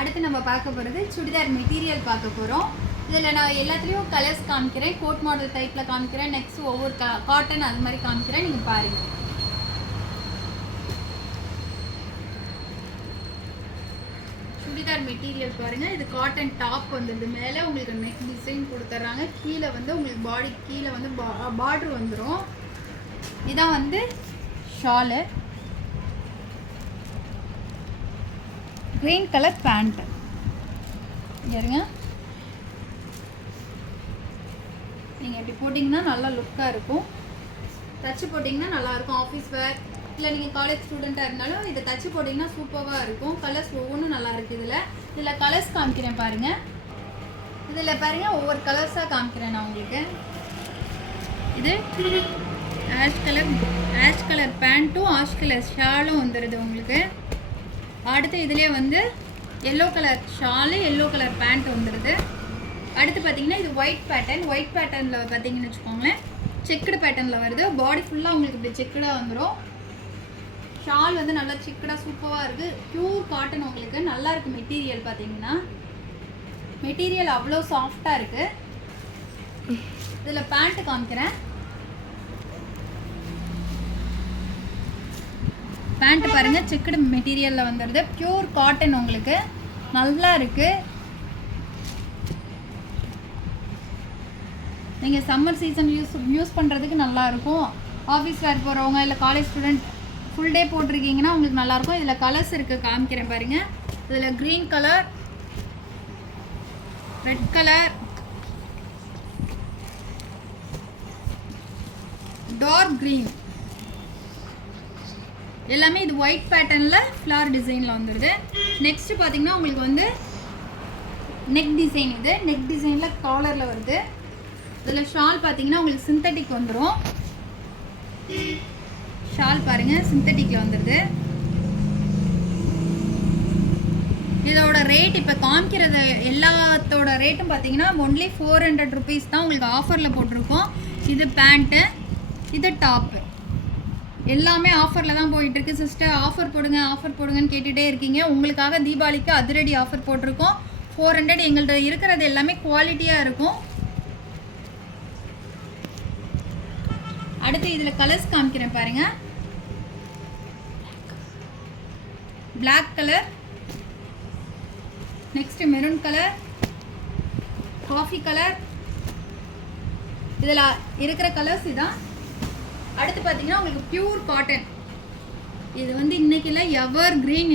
அடுத்து நம்ம பார்க்க போகிறது சுடிதார் மெட்டீரியல் பார்க்க போகிறோம். இதில் நான் எல்லாத்துலேயும் கலர்ஸ் காமிக்கிறேன், கோட் மாடல் டைப்பில் காமிக்கிறேன், நெக்ஸ்ட் ஒவ்வொரு காட்டன் அது மாதிரி காமிக்கிறேன். நீங்கள் பாருங்கள். சுடிதார் மெட்டீரியல் பாருங்கள். இது காட்டன் டாப் வந்துடுது. மேலே உங்களுக்கு நெக் டிசைன் கொடுத்துட்றாங்க. கீழே வந்து உங்களுக்கு பாடி கீழே வந்து பார்டர் வந்துடும். இதான் வந்து ஷாலு. கிரீன் கலர் பேண்ட் இருங்க. நீங்கள் இப்படி போட்டிங்கன்னா நல்லா லுக்காக இருக்கும். தச்சு போட்டிங்கன்னா நல்லாயிருக்கும். ஆஃபீஸ் வேர் இல்லை நீங்கள் காலேஜ் ஸ்டூடெண்ட்டாக இருந்தாலும் இதை தச்சு போட்டிங்கன்னா சூப்பராக இருக்கும். கலர்ஸ் ஒவ்வொன்றும் நல்லா இருக்குது. இதில் கலர்ஸ் காமிக்கிறேன் பாருங்கள். இதில் பாருங்கள் ஒவ்வொரு கலர்ஸாக காமிக்கிறேன் நான் உங்களுக்கு. இது ஆஷ் கலர் பேண்ட்டும் ஆஷ் கலர் ஷாலும் வந்துடுது உங்களுக்கு. அடுத்து இதுலேயே வந்து yellow colour shawl yellow colour pant வந்துடுது. அடுத்து பார்த்தீங்கன்னா இது ஒயிட் பேட்டர்னில் பார்த்தீங்கன்னு வச்சுக்கோங்களேன், செக்குடு பேட்டர்னில் வருது. பாடி ஃபுல்லாக உங்களுக்கு இப்படி செக்குடாக வந்துடும். ஷால் வந்து நல்லா செக்குடாக சூப்பராக இருக்குது. பியூர் காட்டன் உங்களுக்கு நல்லா இருக்குது. மெட்டீரியல் பார்த்தீங்கன்னா மெட்டீரியல் அவ்வளோ சாஃப்டாக இருக்குது. இதில் பேண்ட்டு காமிக்கிறேன். பேண்ட் பாருங்கள், செக்குடு மெட்டீரியலில் வந்துடுது. பியூர் காட்டன் உங்களுக்கு நல்லா இருக்குது. நீங்கள் சம்மர் சீசன் யூஸ் பண்ணுறதுக்கு நல்லாயிருக்கும். ஆஃபீஸ் வேர் போகிறவங்க இல்லை காலேஜ் ஸ்டூடெண்ட் ஃபுல் டே போட்டிருக்கீங்கன்னா உங்களுக்கு நல்லாயிருக்கும். இதில் கலர்ஸ் இருக்குது காமிக்கிறேன் பாருங்கள். இதில் green colour, red colour, dark green, எல்லாமே இது ஒயிட் பேட்டர்னில் ஃப்ளவர் டிசைனில் வந்துடுது. நெக்ஸ்ட்டு பார்த்தீங்கன்னா உங்களுக்கு வந்து நெக் டிசைன். இது நெக் டிசைனில் காலரில் வருது. இதில் ஷால் பார்த்தீங்கன்னா உங்களுக்கு சிந்தட்டிக் வந்துடும். ஷால் பாருங்கள் சிந்தட்டிக்கில் வந்துடுது. இதோட ரேட் இப்போ காமிக்கிறது எல்லாத்தோட ரேட்டும் பார்த்தீங்கன்னா ஒன்லி 400 ருபீஸ் தான் உங்களுக்கு ஆஃபரில் போட்டிருக்கோம். இது பேண்ட்டு, இது டாப்பு, எல்லாமே ஆஃபரில் தான் போயிட்டுருக்கு. சிஸ்டர் ஆஃபர் போடுங்கன்னு கேட்டுகிட்டே இருக்கீங்க. உங்களுக்காக தீபாவளிக்கு அதிரடி ஆஃபர் போட்டிருக்கோம். 400. எங்கள்கிட்ட இருக்கிறது எல்லாமே குவாலிட்டியாக இருக்கும். அடுத்து இதில் கலர்ஸ் காமிக்கிறேன் பாருங்கள். Black colour, next maroon colour, coffee colour, இதில் இருக்கிற கலர்ஸ் இதான். அடுத்து பார்த்தீங்கன்னா உங்களுக்கு பியூர் காட்டன். இது வந்து இன்றைக்கில் எவர் க்ரீன்.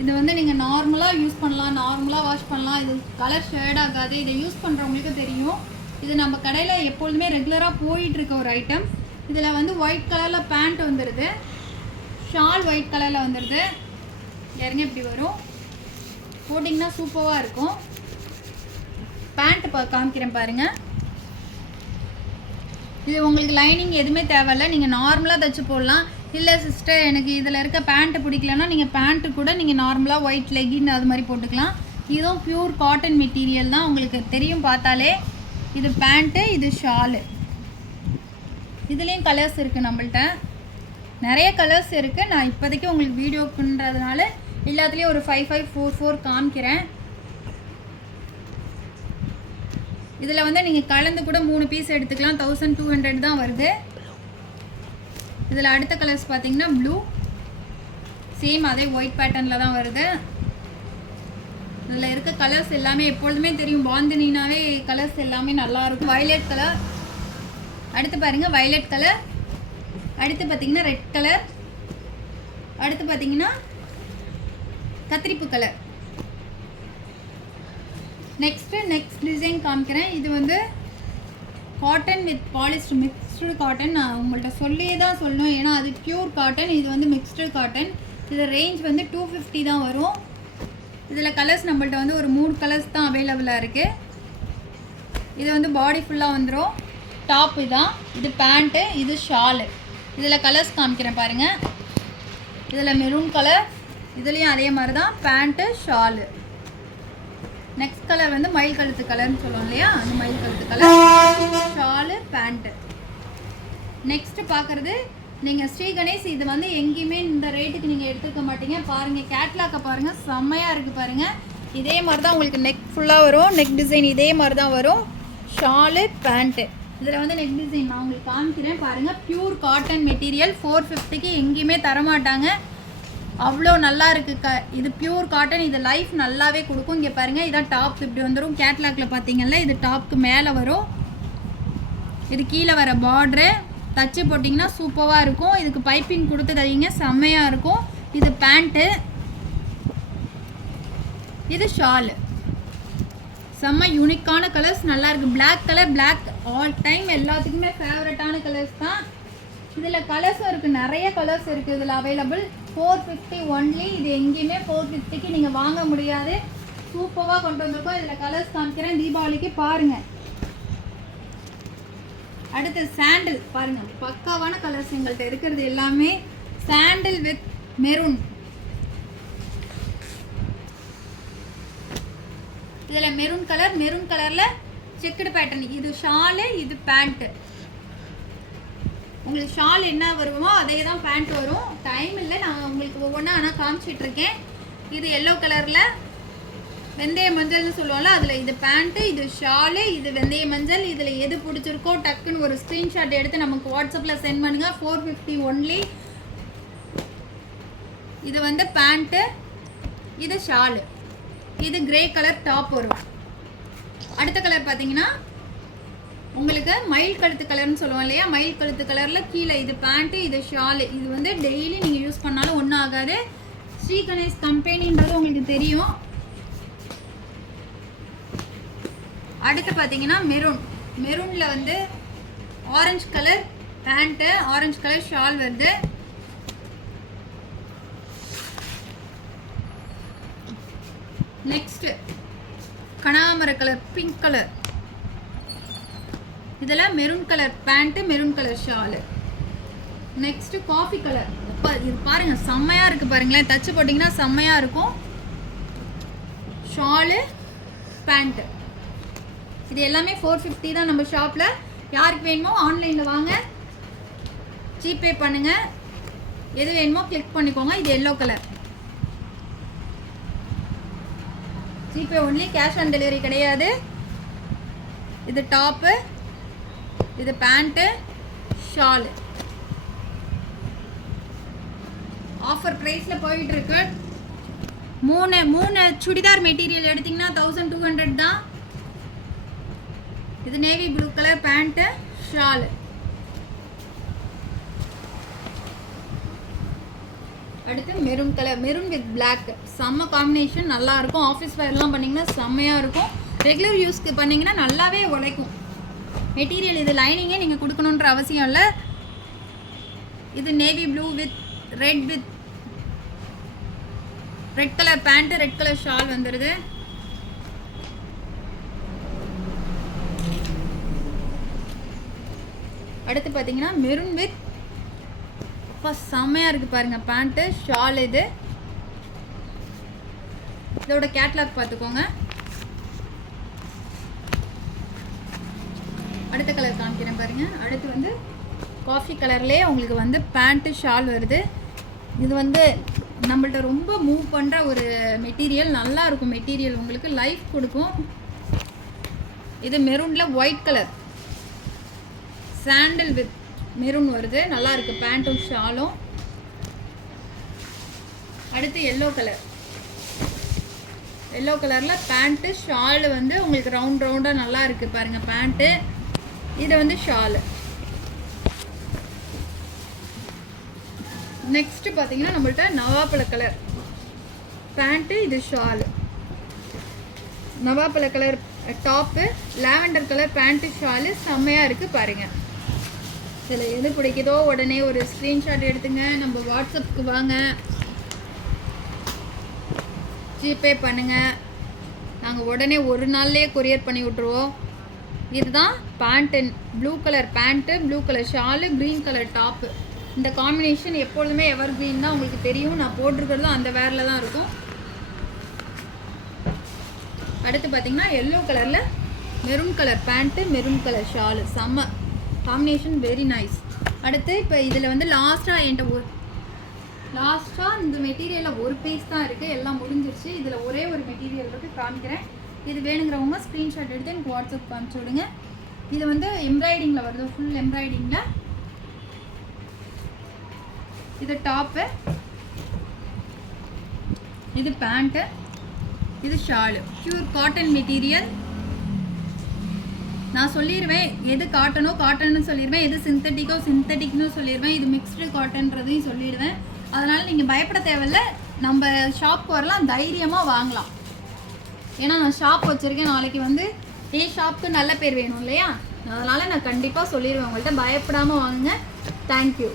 இது வந்து நீங்கள் நார்மலாக யூஸ் பண்ணலாம், நார்மலாக வாஷ் பண்ணலாம். இது கலர் ஷேட் ஆகாது. இதை யூஸ் பண்ணுறவங்களுக்கு தெரியும். இது நம்ம கடையில் எப்பொழுதுமே ரெகுலராக போயிட்டுருக்க ஒரு ஐட்டம். இதில் வந்து ஒயிட் கலரில் பேண்ட் வந்துடுது. ஷால் ஒயிட் கலரில் வந்துடுது. இறங்க இப்படி வரும். போட்டிங்கன்னா சூப்பராக இருக்கும். பேண்ட்டு காமிக்கிறேன் பாருங்கள். இது உங்களுக்கு லைனிங் எதுவுமே தேவையில்லை. நீங்கள் நார்மலாக தைச்சி போடலாம். இல்லை சிஸ்டர் எனக்கு இதில் இருக்க பேண்ட்டு பிடிக்கலன்னா நீங்கள் பேண்ட்டு கூட நீங்கள் நார்மலாக ஒயிட் லெகின் அது மாதிரி போட்டுக்கலாம். இதுவும் பியூர் காட்டன் மெட்டீரியல் தான். உங்களுக்கு தெரியும் பார்த்தாலே. இது பேண்ட்டு, இது ஷாலு. இதுலேயும் கலர்ஸ் இருக்குது நம்மள்கிட்ட. நிறைய கலர்ஸ் இருக்குது. நான் இப்போதைக்கு உங்களுக்கு வீடியோக்குன்றதுனால எல்லாத்துலேயும் ஒரு 5544 காமிக்கிறேன். இதில் வந்து நீங்கள் கலந்து கூட 3 பீஸ் எடுத்துக்கலாம். 1200 தான் வருது. இதில் அடுத்த கலர்ஸ் பார்த்தீங்கன்னா ப்ளூ, சேம் அதே ஒயிட் பேட்டர்னில் தான் வருது. இதில் இருக்க கலர்ஸ் எல்லாமே எப்பொழுதுமே தெரியும். பாந்தினினாவே கலர்ஸ் எல்லாமே நல்லாயிருக்கும். வயலட் கலர், அடுத்து பாருங்கள் வயலட் கலர், அடுத்து பார்த்தீங்கன்னா ரெட் கலர், அடுத்து பார்த்தீங்கன்னா கத்திரிப்பு கலர். நெக்ஸ்ட் டிசைன் காமிக்கிறேன். இது வந்து cotton with polyester, mixed cotton. நான் உங்கள்கிட்ட சொல்லியே தான் சொல்லணும், ஏன்னா அது பியூர் காட்டன். இது வந்து மிக்ஸ்டு காட்டன். இது ரேஞ்ச் வந்து 250 தான் வரும். இதில் கலர்ஸ் நம்மள்ட்ட வந்து ஒரு 3 கலர்ஸ் தான் அவைலபிளாக இருக்குது. இது வந்து பாடி ஃபுல்லாக வந்துடும். டாப் இதான், இது பேண்ட்டு, இது ஷாலு. இதில் கலர்ஸ் காமிக்கிறேன் பாருங்கள். இதில் மெரூன் கலர், இதுலேயும் அதே மாதிரி தான் பேண்ட்டு ஷாலு. நெக்ஸ்ட் கலர் வந்து மயில் கழுத்து கலர்னு சொல்லுவோம் இல்லையா, அந்த மயில் கழுத்து கலர் ஷாலு பேண்ட்டு. நெக்ஸ்ட்டு பார்க்குறது நீங்கள் ஸ்ரீ கணேஷ் இது வந்து எங்கேயுமே இந்த ரேட்டுக்கு நீங்கள் எடுத்துக்க மாட்டீங்க. பாருங்கள் கேட்லாக்கை பாருங்கள், செம்மையாக இருக்குது பாருங்கள். இதே மாதிரி தான் உங்களுக்கு நெக் ஃபுல்லாக வரும். நெக் டிசைன் இதே மாதிரி தான் வரும். ஷாலு பேண்ட்டு இதில் வந்து நெக் டிசைன் நான் உங்களுக்கு காமிக்கிறேன் பாருங்கள். பியூர் காட்டன் மெட்டீரியல் 450க்கு எங்கேயுமே தரமாட்டாங்க. அவ்வளோ நல்லா இருக்குது. இது பியூர் காட்டன். இது லைஃப் நல்லாவே கொடுக்கும். இங்கே பாருங்கள், இதான் டாப் இப்படி வந்துடும். கேட்லாக்கில் பார்த்தீங்கன்னா இது டாப்க்கு மேலே வரும். இது கீழே வர பார்ட்ரு தச்சு போட்டிங்கன்னா சூப்பராக இருக்கும். இதுக்கு பைப்பிங் கொடுத்து தைங்க, செம்மையாக இருக்கும். இது பேண்ட்டு, இது ஷாலு. செம்ம யூனிக்கான கலர்ஸ், நல்லா இருக்குது. Black colour, black all time எல்லாத்துக்குமே ஃபேவரட்டான கலர்ஸ் தான். இதில் கலர்ஸும் இருக்குது, நிறைய கலர்ஸ் இருக்குது இதில் அவைலபிள். 450 ஒன்லி. இது எங்கேயுமே 450க்கு நீங்கள் வாங்க முடியாது. சூப்பராக கொண்டு வந்திருக்கோம். இதில் கலர்ஸ் காமிக்கிறேன், தீபாவளிக்கு பாருங்கள். அடுத்து சாண்டில் பாருங்கள், பக்காவான கலர்ஸ் எங்கள்கிட்ட இருக்கிறது எல்லாமே. சாண்டில் வித் மெரூன். இதில் மெரூன் கலர், மெரூன் கலரில் செக்குடு பேட்டர்ன். இது ஷாலு, இது பேண்ட்டு. உங்களுக்கு ஷால் என்ன வருமோ அதே தான் பேண்ட் வரும். டைம் இல்லை, நான் உங்களுக்கு ஒவ்வொன்றா ஆனால் காமிச்சிட்ருக்கேன். இது எல்லோ கலரில் வெந்தய மஞ்சள்னு சொல்லுவோம்ல, அதில் இது பேண்ட்டு, இது ஷாலு, இது வெந்தய மஞ்சள். இதில் எது பிடிச்சிருக்கோ டக்குன்னு ஒரு ஸ்க்ரீன்ஷாட் எடுத்து நமக்கு வாட்ஸ்அப்பில் சென்ட் பண்ணுங்கள். 450 ஒன்லி. இது வந்து பேண்ட்டு, இது ஷாலு, இது கிரே கலர் டாப் வரும். அடுத்த கலர் பார்த்தீங்கன்னா உங்களுக்கு மயில் கழுத்து கலர்னு சொல்லுவோம் இல்லையா, மயில் கழுத்து கலரில் கீழே இது பேண்ட்டு, இது ஷாலு. இது வந்து டெய்லி நீங்கள் யூஸ் பண்ணாலும் ஒன்றும் ஆகாது. ஸ்ரீ கணேஷ் கம்பெனின்றது உங்களுக்கு தெரியும். அடுத்து பார்த்தீங்கன்னா மெரூன். மெரூனில் வந்து orange colour pant, orange colour shawl வருது. நெக்ஸ்ட்டு கனகாமர கலர், பிங்க் கலர். இதெல்லாம் maroon colour pant, maroon colour shawl. Next coffee colour. அப்போ இது பாருங்கள், செம்மையாக இருக்குது பாருங்களேன். தச்சு போட்டிங்கன்னா செம்மையாக இருக்கும். ஷாலு பேண்ட்டு. இது எல்லாமே 450 தான் நம்ம ஷாப்பில். யாருக்கு வேணுமோ ஆன்லைனில் வாங்க, ஜிபே பண்ணுங்கள். எது வேணுமோ கிளிக் பண்ணிக்கோங்க. இது yellow colour. GPay only, cash on delivery கிடையாது. இது டாப்பு, இது பேண்ட்டு, ஷாலு. ஆஃபர் ப்ரைஸில் போயிட்டுருக்கு. மூணு சுடிதார் மெட்டீரியல் எடுத்திங்கன்னா 1200 தான். இது navy blue colour pant, shawl. அடுத்து maroon colour, maroon with black. செம்ம காம்பினேஷன், நல்லாயிருக்கும். ஆஃபீஸ் வேர்லாம் பண்ணிங்கன்னா செம்மையாக இருக்கும். ரெகுலர் யூஸ்க்கு பண்ணிங்கன்னா நல்லாவே உழைக்கும் மெட்டீரியல். இது லைனிங்கே நீங்கள் கொடுக்கணுன்ற அவசியம் இல்லை. இது navy blue with red colour pant, red colour shawl வந்துடுது. அடுத்து பார்த்தீங்கன்னா மெரூன் வித், அப்பா செம்மையாக இருக்குது பாருங்கள். Pant, shawl. இது இதோட கேட்லாக் பார்த்துக்கோங்க. அடுத்த கலர் காமிக்கிறேன் பாருங்கள். அடுத்து வந்து காஃபி கலர்லேயே உங்களுக்கு வந்து பேண்ட்டு, ஷால் வருது. இது வந்து நம்மள்ட்ட ரொம்ப மூவ் பண்ணுற ஒரு மெட்டீரியல். நல்லா இருக்கும் மெட்டீரியல், உங்களுக்கு லைஃப் கொடுக்கும். இது மெரூனில் ஒயிட் கலர் சாண்டில் வித் மெரூன் வருது. நல்லா இருக்குது பேண்ட்டும் ஷாலும். அடுத்து எல்லோ கலர். எல்லோ கலரில் பேண்ட்டு, ஷாலு வந்து உங்களுக்கு ரவுண்டாக நல்லா இருக்குது பாருங்கள் பேண்ட்டு. இது வந்து ஷாலு. நெக்ஸ்ட்டு பார்த்தீங்கன்னா நம்மள்ட்ட நவாப்பழ கலர் பேண்ட்டு, இது ஷாலு. நவாப்பழ colour top, lavender colour pant, shawl. செம்மையாக இருக்குது பாருங்கள். இதில் எது பிடிக்குதோ உடனே ஒரு ஸ்க்ரீன்ஷாட் எடுத்துங்க. நம்ம வாட்ஸ்அப்புக்கு வாங்க, ஜிபே பண்ணுங்கள். நாங்கள் உடனே ஒரு நாள்லேயே கொரியர் பண்ணி விட்ருவோம். இதுதான் pant, blue colour pant, blue colour Shalu, green colour top. இந்த காம்பினேஷன் எப்பொழுதுமே எவர் க்ரீன் தான் உங்களுக்கு தெரியும். நான் போட்டிருக்கிறதும் அந்த வேரில் தான் இருக்கும். அடுத்து பார்த்தீங்கன்னா எல்லோ கலரில் maroon colour pant, maroon colour Shalu. செம்ம காம்பினேஷன், வெரி நைஸ். அடுத்து இப்போ இதில் வந்து லாஸ்ட்டாக இந்த மெட்டீரியலில் ஒரு பீஸ் தான் இருக்குது, எல்லாம் முடிஞ்சிருச்சு. இதில் ஒரே ஒரு மெட்டீரியல் இருக்குது, காமிக்கிறேன். இது வேணுங்கிறவங்க ஸ்க்ரீன்ஷாட் எடுத்து எனக்கு வாட்ஸ்அப் காமிச்சு விடுங்க. இது வந்து எம்ப்ராய்டிங்கில் வருது, ஃபுல் எம்ப்ராய்டிங்கில். இது டாப்பு, இது பேண்ட்டு, இது ஷாலு. Pure cotton material. நான் சொல்லிடுவேன் எது காட்டன்னு சொல்லிடுவேன், எது சிந்தட்டிக்னு சொல்லிடுவேன், இது மிக்ஸ்டு காட்டன்றதையும் சொல்லிடுவேன். அதனால் நீங்கள் பயப்பட தேவையில்ல, நம்ம ஷாப்க்கு வரலாம், தைரியமாக வாங்கலாம். ஏன்னா நான் ஷாப் வச்சுருக்கேன், நாளைக்கு வந்து என் ஷாப்புக்கு நல்ல பேர் வேணும் இல்லையா? அதனால் நான் கண்டிப்பாக சொல்லிடுவேன் உங்கள்கிட்ட, பயப்படாமல் வாங்குங்க. தேங்க்யூ.